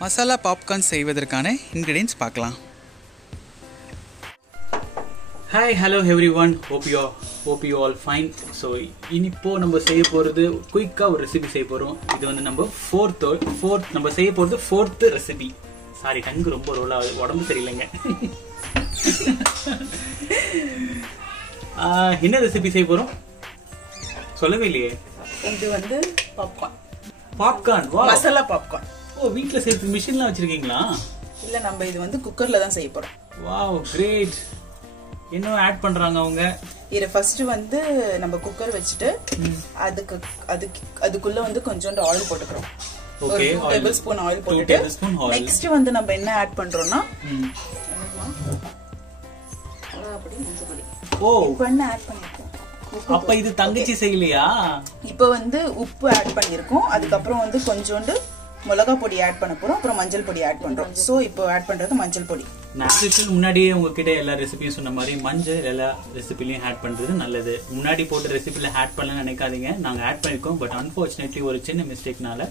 Masala popcorn செய்வதற்கான ingredients பார்க்கலாம். Hi hello everyone, hope you all fine. So இப்போ நம்ம செய்ய போகிறது குயிக்காக ஒரு ரெசிபி செய்ய போகிறோம். இது வந்து நம்ம நம்ம செய்ய போகிறது ஃபோர்த்து ரெசிபி. சாரி, டங்கு ரொம்ப ரோல் ஆகுது, உடம்பு சரியில்லைங்க. என்ன ரெசிபி செய்ய போகிறோம் சொல்லவே இல்லையே. இது வந்து பாப்கார்ன், மசாலா பாப்கார்ன். ஓ, வீட்டில் செய்யறது மிஷின்லாம் வச்சிருக்கீங்களா? இல்லை, நம்ம இது வந்து குக்கர்ல தான் செய்ய போறோம். Wow, great. என்ன ஆட் பண்றாங்க அவங்க? இது ஃபர்ஸ்ட் வந்து நம்ம குக்கர் வச்சுட்டு அதுக்குள்ள வந்து கொஞ்சோண்டு ஆயில் போட்டுக்கிறோம். ஓகே, 2 டேபிள்ஸ்பூன் ஆயில் போட்டுட்டு நெக்ஸ்ட் வந்து நம்ம என்ன ஆட் பண்றோம்னா ஓ, இப்போ என்ன ஆட் பண்ணிருக்கோம்? அப்ப இது தங்கச்சி செய்யலையா? இப்போ வந்து உப்பு ஆட் பண்ணிருக்கோம். அதுக்கப்புறம் வந்து கொஞ்சோண்டு மிளகா பொடி ஆட் பண்ண போறோம். அப்புறம் மஞ்சள் பொடி ஆட் பண்றோம். சோ இப்போ ஆட் பண்றது மஞ்சள் பொடி. நான் முன்னாடியே உங்ககிட்ட எல்லா ரெசிபியும் சொன்ன மாதிரி மஞ்சள் எல்லா ரெசிபிலையும் ஆட் பண்றது நல்லது. முன்னாடி போட்ட ரெசிபில ஆட் பண்ணலன்னு நினைக்காதீங்க. நாங்க ஆட் பண்ணிருக்கோம். பட் அன்பார்ச்சுனேட்லி ஒரு சின்ன மிஸ்டேக்னால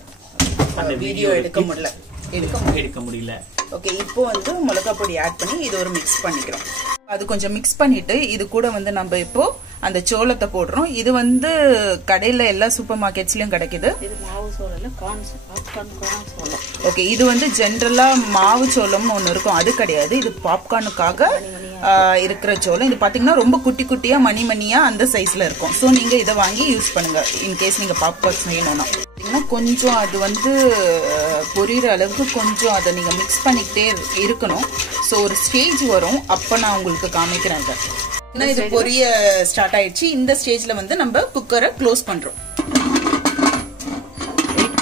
அந்த வீடியோ எடுக்க முடியல. ஓகே, இப்போ வந்து மிளகா பொடி ஆட் பண்ணி இது ஒரு மிக்ஸ் பண்ணிக்கிறோம். அது கொஞ்சம் மிக்ஸ் பண்ணிட்டு இது கூட வந்து நம்ம இப்போ அந்த சோளத்தை போடுறோம். இது வந்து கடையில எல்லா சூப்பர் மார்க்கெட்ஸ்லயும் கிடைக்குது. ஓகே, இது வந்து ஜென்ரலா மாவு சோளம் ஒண்ணு இருக்கும், அது கிடையாது. இது பாப்கார்னுக்காக இருக்கிற சோளம். இது பாத்தீங்கன்னா ரொம்ப குட்டி குட்டியா மணிமணியா அந்த சைஸ்ல இருக்கும். ஸோ நீங்க இதை வாங்கி யூஸ் பண்ணுங்க இன்கேஸ் நீங்க பாப்கார்ன் செய்யணும்னா. கொஞ்சம் அது வந்து பொரியிற அளவுக்கு கொஞ்சம் அதை நீங்க மிக்ஸ் பண்ணிக்கிட்டே இருக்கணும். ஸோ ஒரு ஸ்டேஜ் வரும், அப்ப நான் உங்களுக்கு காமிக்கிறேன். இது பொரிய ஸ்டார்ட் ஆயிடுச்சு. இந்த ஸ்டேஜ்ல வந்து நம்ம குக்கரை க்ளோஸ் பண்றோம்.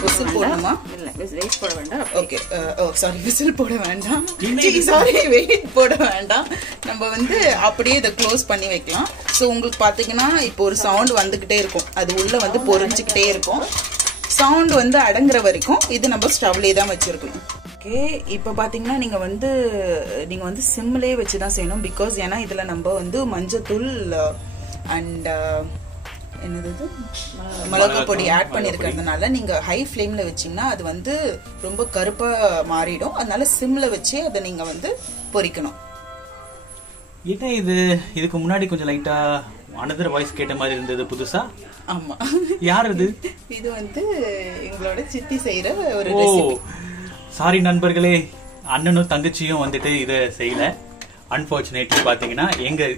விசில் போடணுமா? இல்ல, வெயிட் போட வேண்டாம். ஓகே, சாரி, விசில் போட வேண்டாம். சாரி, வெயிட் போட வேண்டாம். நம்ம வந்து அப்படியே இதை க்ளோஸ் பண்ணி வைக்கலாம். ஸோ உங்களுக்கு பாத்தீங்கன்னா இப்போ ஒரு சவுண்ட் வந்துகிட்டே இருக்கும். அது உள்ள வந்து பொரிஞ்சுக்கிட்டே இருக்கும். சவுண்ட் வந்து அடங்குற வரைக்கும் இது நம்ம ஸ்டவ்லேயே தான் வச்சிருக்கணும். ஓகே, இப்போ பார்த்தீங்கன்னா நீங்கள் வந்து சிம்லேயே வச்சு தான் செய்யணும். பிகாஸ் ஏன்னா இதில் நம்ம வந்து மஞ்சத்தூள் அண்ட் என்னது மிளகா பொடி ஆட் பண்ணியிருக்கிறதுனால நீங்கள் ஹை ஃப்ளேமில் வச்சிங்கன்னா அது வந்து ரொம்ப கருப்பாக மாறிடும். அதனால சிம்மில் வச்சு அதை நீங்கள் வந்து பொரிக்கணும். என்ன இது, இதுக்கு முன்னாடி கொஞ்சம் லைட்டா அனதர் வாய்ஸ் கேட்ட மாதிரி இருந்தது புதுசா. ஆமா, யார் இது? இது வந்து எங்களோட சித்தி செய்யற ஒரு ரெசிபி. சாரி நண்பர்களே, அண்ணனும் தங்கச்சியும் வந்துட்டு இதை செய்யல. அன்பார்ச்சுனேட்லி பாத்தீங்கன்னா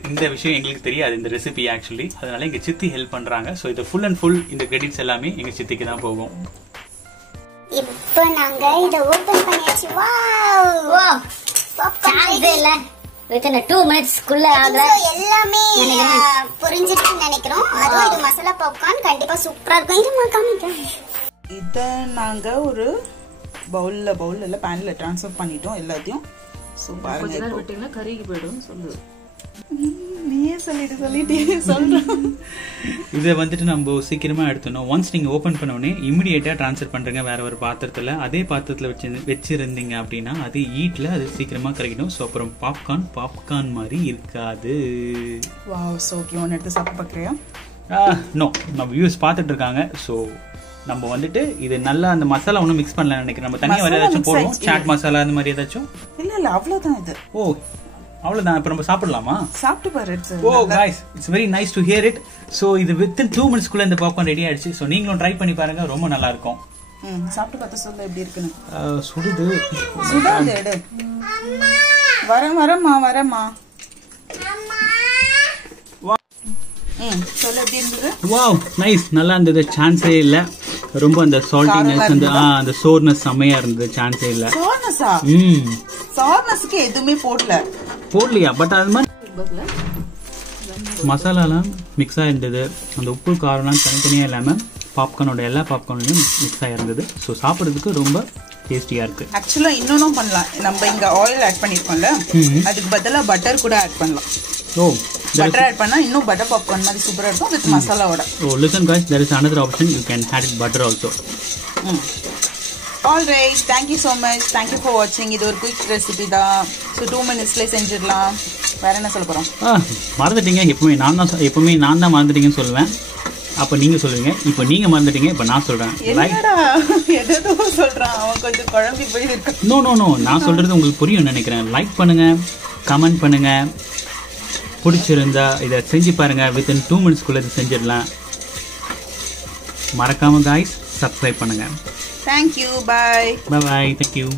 இந்த விஷயம் எங்களுக்கு தெரியாது, இந்த ரெசிபி ஆக்சுவலி. அதனால எங்க சித்தி ஹெல்ப் பண்றாங்க. ஸோ இது ஃபுல் அண்ட் ஃபுல் இந்த கிரெடிட்ஸ் எல்லாமே எங்க சித்திக்கு தான் போகும். இப்போ நாங்க இத ஓபன் பண்ணியாச்சு. வாவ், பாப்கார்ன் இல்ல within 2 minutes குள்ள ஆகல எல்லாமே புரிஞ்சிருக்குன்னு நினைக்கிறோம். அதுவும் இது மசாலா பாப்கார்ன் கண்டிப்பா சூப்பரா இருக்கும். இது நான் காமிக்கிறேன். இத நாங்க ஒரு பவுல்ல பேன்ல ட்ரான்ஸ்ஃபர் பண்ணிட்டோம் எல்லாத்தையும். சோ பாருங்க, கொஞ்ச நேரம் விட்டீங்கன்னா கறிக்கு போய்டும். சொல்லு, நீயே சொல்லிட்டு சொல்றேன். இதை வந்துட்டு நம்ம சீக்கிரமா எடுத்துனோம். ஒன்ஸ் நீங்க ஓபன் பண்ண உடனே இமிடியேட்டா டிரான்ஸ்ஃபர் பண்றீங்க வேற ஒரு பாத்திரத்துல. அதே பாத்திரத்துல வச்சிருந்தீங்க அப்படின்னா அது ஹீட்ல அது சீக்கிரமா கரைக்கணும். ஸோ அப்புறம் பாப்கார்ன் மாதிரி இருக்காது. வாவ், சோ ஓகே, ஒன்னு எடுத்து சாப்பிட்டு பார்க்கறியா? நோ, நம்ம வியூஸ் பார்த்துட்டு இருக்காங்க. ஸோ நம்ம வந்துட்டு இது நல்லா அந்த மசாலா ஒன்றும் மிக்ஸ் பண்ணல நினைக்கிறேன். நம்ம தனியாக வேற ஏதாச்சும் போடுவோம், சாட் மசாலா அந்த மாதிரி ஏதாச்சும். இல்ல அவ்வளவுதான் இது. ஓ, அவ்வளவுதான். இப்ப நம்ம சாப்பிடலாமா? சாப்பிட்டு பாரு. Oh guys, it's very nice to hear it. So இது வித்தின் 2 minutes குள்ள இந்த பாப்கார்ன் ரெடி ஆயிடுச்சு. சோ நீங்களும் ட்ரை பண்ணி பாருங்க, ரொம்ப நல்லா இருக்கும். சாப்பிட்டு பார்த்து சொல்லு எப்படி இருக்குன்னு. சுடுது. சுடாது, எடு. வரமா சொல்ல எப்படி இருந்தது? வாவ், நைஸ், நல்லா இருந்தது. சான்ஸே இல்ல. ரொம்ப அந்த சால்ட்டினஸ் அந்த சோர்னஸ் செமையா இருந்தது. சான்ஸே இல்ல. சோர்னஸா? சோர்னஸ்க்கு எதுவுமே போடலையா? பட் அது மாதிரி மசாலாலாம் மிக்ஸ் ஆயிருந்தது. அந்த உப்பு காரம்லாம் தனித்தனியா இல்லாம பாப்கார்னோட எல்லா பாப்கார்ன்லயும் மிக்ஸ் ஆயிருந்தது. ஸோ சாப்பிட்றதுக்கு ரொம்ப டேஸ்டியா இருக்கு. ஆக்சுவலா இன்னொன்னும் பண்ணலாம். நம்ம இங்க ஆயில் ஆட் பண்ணிருக்கோம்ல, அதுக்கு பதிலா பட்டர் கூட ஆட் பண்ணலாம். ஓ, பட்டர் ஆட் பண்ணா இன்னும் பட்டர் பாப்கார்ன் மாதிரி சூப்பரா இருக்கும் வித் மசாலாவோட. Oh, listen guys, there is another option, you can add butter also. Alright, thank you so much. Thank you for watching. இது ஒரு குயிக் ரெசிபி தான். ஸோ 2 minutesல செஞ்சிடலாம். வேற என்ன சொல்ல போறோம்? மறந்துட்டீங்க. எப்பவுமே நான் தான் மறந்துட்டீங்கன்னு சொல்லுவேன். அப்ப நீங்க சொல்லுவீங்க. இப்போ நீங்க மறந்துட்டீங்க, இப்போ நான் சொல்றேன். என்னடா ஏதோ சொல்றான் அவன், கொஞ்சம் குழம்பி போய் இருக்கு. நோ நோ நோ, நான் சொல்றது உங்களுக்கு புரியும் நினைக்கிறேன். லைக் பண்ணுங்க, கமெண்ட் பண்ணுங்க, பிடிச்சிருந்தா இதை செஞ்சு பாருங்க. வித்தின் 2 minutesக்குள்ள இதை செஞ்சிடலாம். மறக்காம guys சப்ஸ்கிரைப் பண்ணுங்க. Thank you, bye. Bye bye, thank you.